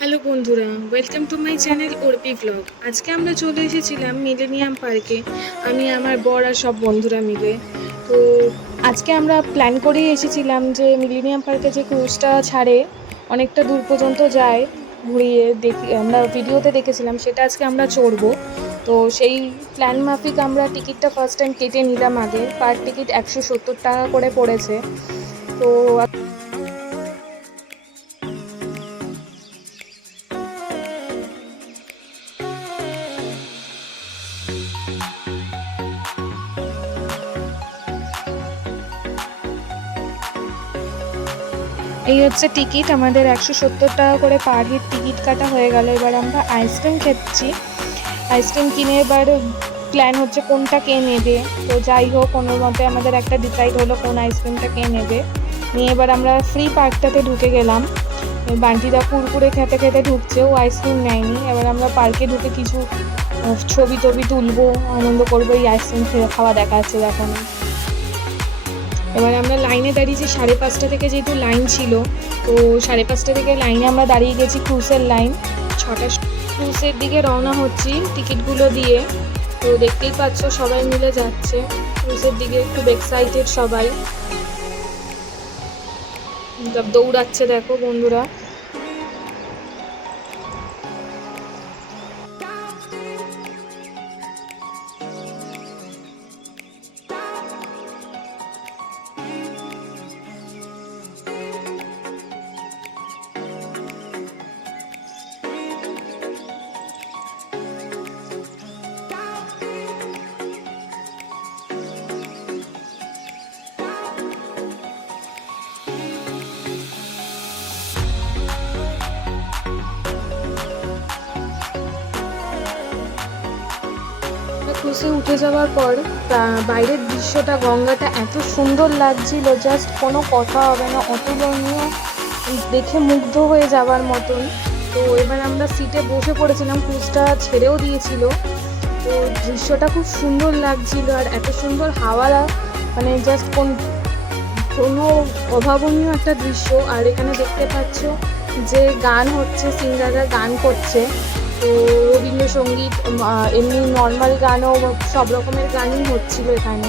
Hello বন্ধুরা, welcome to my channel ওরপি blog. আজকে আমরা চলে এসেছিলাম মিলেনিয়াম পার্কে, আমি আমার বর আর সব বন্ধুরা মিলে। তো আজকে আমরা প্ল্যান করেই এসেছিলাম যে মিলেনিয়াম পার্কে যে ক্রুজটা ছাড়ে অনেকটা দূর পর্যন্ত যায়, ঘুরিয়ে দেখি আমরা ভিডিওতে দেখেছিলাম, সেটা আজকে আমরা চড়বো। তো সেই প্ল্যান মাফিক আমরা টিকিটটা ফার্স্ট টাইম কেটে নিলাম। আগে পার টিকিট 170 টাকা করে পড়েছে। তো এই হচ্ছে টিকিট, আমাদের 170 টাকা করে পার হেড টিকিট কাটা হয়ে গেল। এবার আমরা আইসক্রিম খাচ্ছি, আইসক্রিম কিনে এবার প্ল্যান হচ্ছে কোনটা কে নেবে। তো যাই হোক, কোনো মতে আমাদের একটা ডিসাইড হলো কোন আইসক্রিমটা কে নেবে। নিয়ে এবার আমরা ফ্রি পার্কটাতে ঢুকে গেলাম। বান্টিদা কুরকুরে খেতে খেতে ঢুকছে, ও আইসক্রিম নেয়নি। এবার আমরা পার্কে ঢুকে কিছু ছবি টবি তুলবো, আনন্দ করবো, এই আইসক্রিম খাওয়া দেখাচ্ছে এখন। এবার আমরা লাইনে দাঁড়িয়েছি 5:30 থেকে, যেহেতু লাইন ছিল। তো 5:30 থেকে লাইনে আমরা দাঁড়িয়ে গেছি। ক্রুজের লাইন 6টা, ক্রুজের দিকে রওনা হচ্ছি টিকিটগুলো দিয়ে। তো দেখতেই পাচ্ছ সবাই মিলে যাচ্ছে ক্রুজের দিকে, খুব এক্সাইটেড সবাই, দৌড়াচ্ছে দেখো বন্ধুরা। ক্রুজে উঠে যাওয়ার পর বাইরের দৃশ্যটা, গঙ্গাটা এত সুন্দর লাগছিল, জাস্ট কোনো কথা হবে না, অতুলনীয়, দেখে মুগ্ধ হয়ে যাওয়ার মতন। তো এবার আমরা সিটে বসে পড়েছিলাম, ক্রুজটা ছেড়েও দিয়েছিল। তো দৃশ্যটা খুব সুন্দর লাগছিল, আর এত সুন্দর হাওয়া, মানে জাস্ট কোনো অভাবনীয় একটা দৃশ্য। আর এখানে দেখতে পাচ্ছ যে গান হচ্ছে, সিঙ্গাররা গান করছে। তো রবীন্দ্রসঙ্গীত, এমনি নর্মাল গানও, সব রকমের গানই হচ্ছিল এখানে।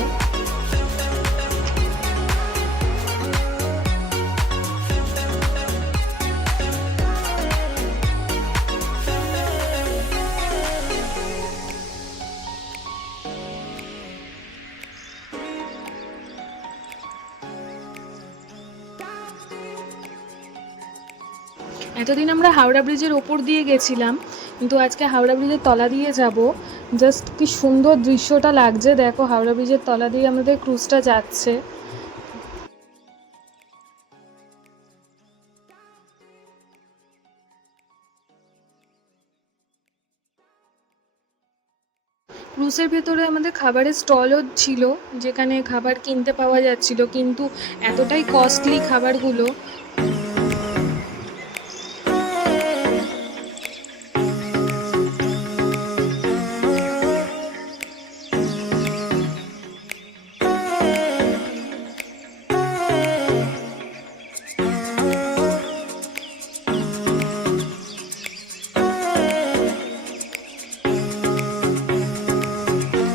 এতদিন আমরা হাওড়া ব্রিজের ওপর দিয়ে গেছিলাম, কিন্তু আজকে হাওড়া ব্রিজের তলা দিয়ে যাব। জাস্ট কি সুন্দর দৃশ্যটা লাগছে দেখো, হাওড়া ব্রিজের তলা দিয়ে আমাদের ক্রুজটা যাচ্ছে। ক্রুজের ভেতরে আমাদের খাবারের স্টলও ছিল, যেখানে খাবার কিনতে পাওয়া যাচ্ছিল, কিন্তু এতটাই কস্টলি খাবারগুলো।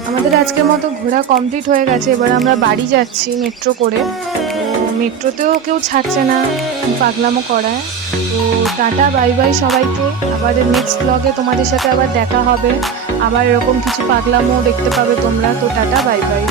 আমাদের আজকের মতো ঘোরা কমপ্লিট হয়ে গেছে, এবার আমরা বাড়ি যাচ্ছি মেট্রো করে। তো মেট্রোতেও কেউ ছাড়ছে না পাগলামো করায়। তো টাটা, বাই বাই সবাইকে। আবার নেক্সট ব্লগে তোমাদের সাথে আবার দেখা হবে, আবার এরকম কিছু পাগলামো দেখতে পাবে তোমরা। তো টাটা, বাই বাই।